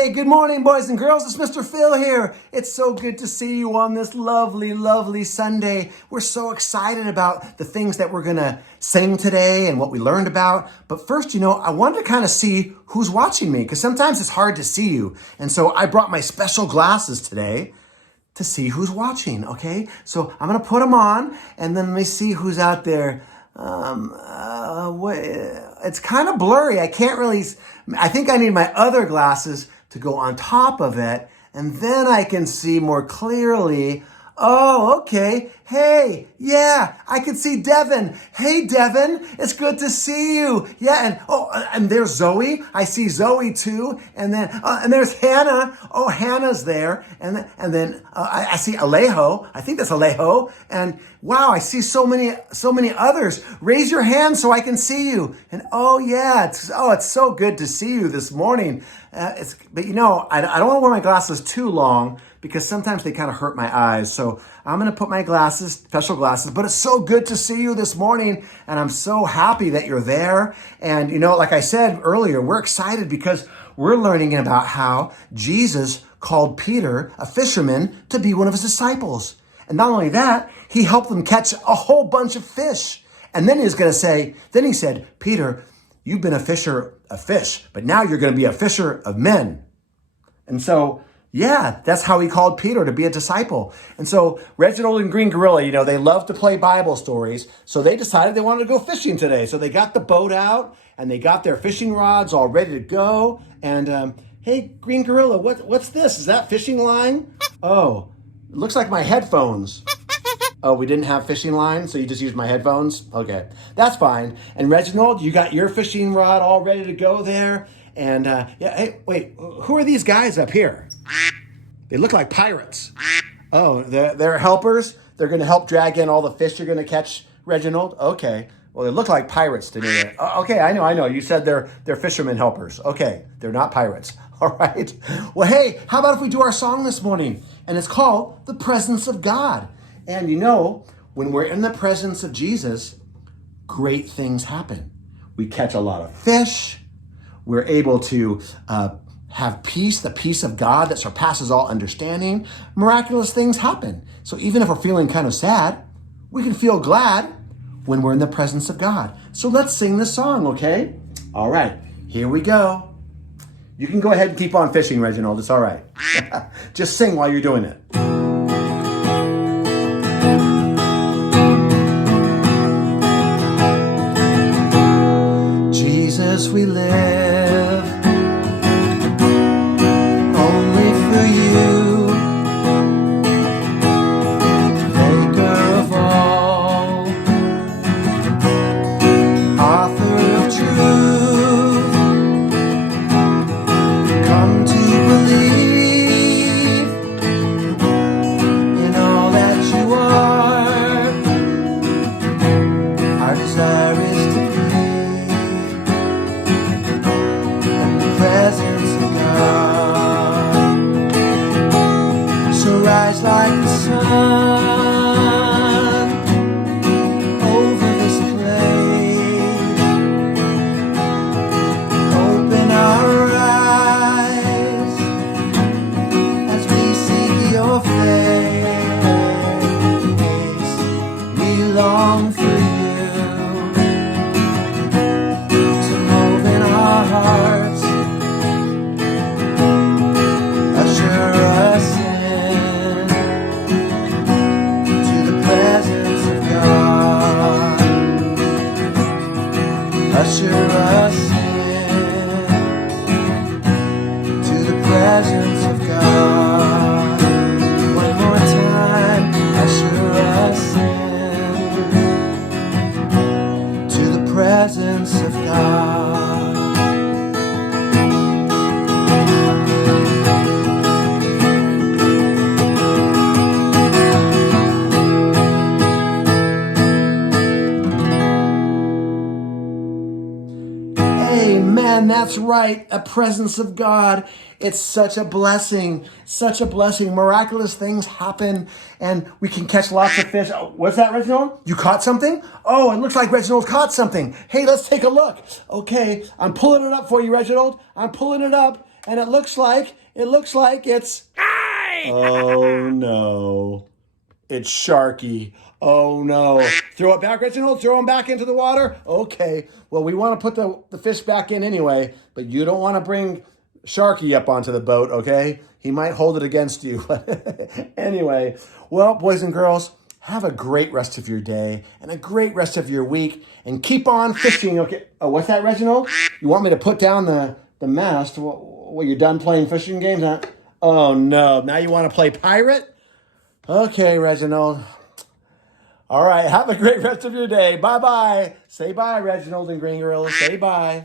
Hey, good morning, boys and girls. It's Mr. Phil here. It's so good to see you on this lovely, lovely Sunday. We're so excited about the things that we're going to sing today and what we learned about. But first, I wanted to kind of see who's watching me because sometimes it's hard to see you. And so I brought my special glasses today to see who's watching, okay? So I'm going to put them on and then let me see who's out there. It's kind of blurry. I can't really, I think I need my other glasses to go on top of it, and then I can see more clearly. Oh, okay. Hey, yeah, I can see Devin. Hey, Devin, it's good to see you. Yeah, and there's Zoe. I see Zoe too. And there's Hannah. Oh, Hannah's there. And then I see Alejo. I think that's Alejo. And wow, I see so many others. Raise your hand so I can see you. And it's so good to see you this morning. I don't want to wear my glasses too long because sometimes they kind of hurt my eyes. So I'm going to put my glasses, special glasses, but it's so good to see you this morning. And I'm so happy that you're there. And, like I said earlier, we're excited because we're learning about how Jesus called Peter, a fisherman, to be one of his disciples. And not only that, he helped them catch a whole bunch of fish. And then he said, Peter, you've been a fisher of fish, but now you're going to be a fisher of men. And so, yeah, that's how he called Peter to be a disciple. And so Reginald and Green Gorilla, they love to play Bible stories. So they decided they wanted to go fishing today. So they got the boat out and they got their fishing rods all ready to go. And hey, Green Gorilla, what's this? Is that fishing line? Oh, it looks like my headphones. Oh, we didn't have fishing line, so you just used my headphones? Okay, that's fine. And Reginald, you got your fishing rod all ready to go there. And hey, wait, who are these guys up here? They look like pirates. Oh, they're helpers? They're going to help drag in all the fish you're going to catch, Reginald? Okay. Well, they look like pirates to me. Okay, I know. You said they're fishermen helpers. Okay, they're not pirates. All right. Well, hey, how about if we do our song this morning? And it's called The Presence of God. And when we're in the presence of Jesus, great things happen. We catch a lot of fish. We're able to have peace, the peace of God that surpasses all understanding. Miraculous things happen. So even if we're feeling kind of sad, we can feel glad when we're in the presence of God. So let's sing this song, okay? All right, here we go. You can go ahead and keep on fishing, Reginald. It's all right. Just sing while you're doing it. Jesus, we live only for you, maker of all, author of truth, come to believe in all that you are. Our desire is to presence of God. So rise like the sun over this place. Open our eyes as we seek your face. We long for you to move in our hearts. Usher us in to the presence of God. Usher us in to the presence of God. One more time, usher us in to the presence of God. Amen. That's right. A presence of God. It's such a blessing. Such a blessing. Miraculous things happen and we can catch lots of fish. Oh, what's that, Reginald? You caught something? Oh, it looks like Reginald caught something. Hey, let's take a look. Okay, I'm pulling it up for you, Reginald. I'm pulling it up. And it looks like it's... Oh, no. It's Sharky. Oh, no. Throw it back, Reginald. Throw him back into the water. Okay. Well, we want to put the fish back in anyway, but you don't want to bring Sharky up onto the boat, okay? He might hold it against you. Anyway, well, boys and girls, have a great rest of your day and a great rest of your week, and keep on fishing, okay? Oh, what's that, Reginald? You want me to put down the mast? Well, you're done playing fishing games, huh? Oh, no. Now you want to play pirate? Okay, Reginald. All right. Have a great rest of your day. Bye-bye. Say bye, Reginald and Green Gorilla. Say bye.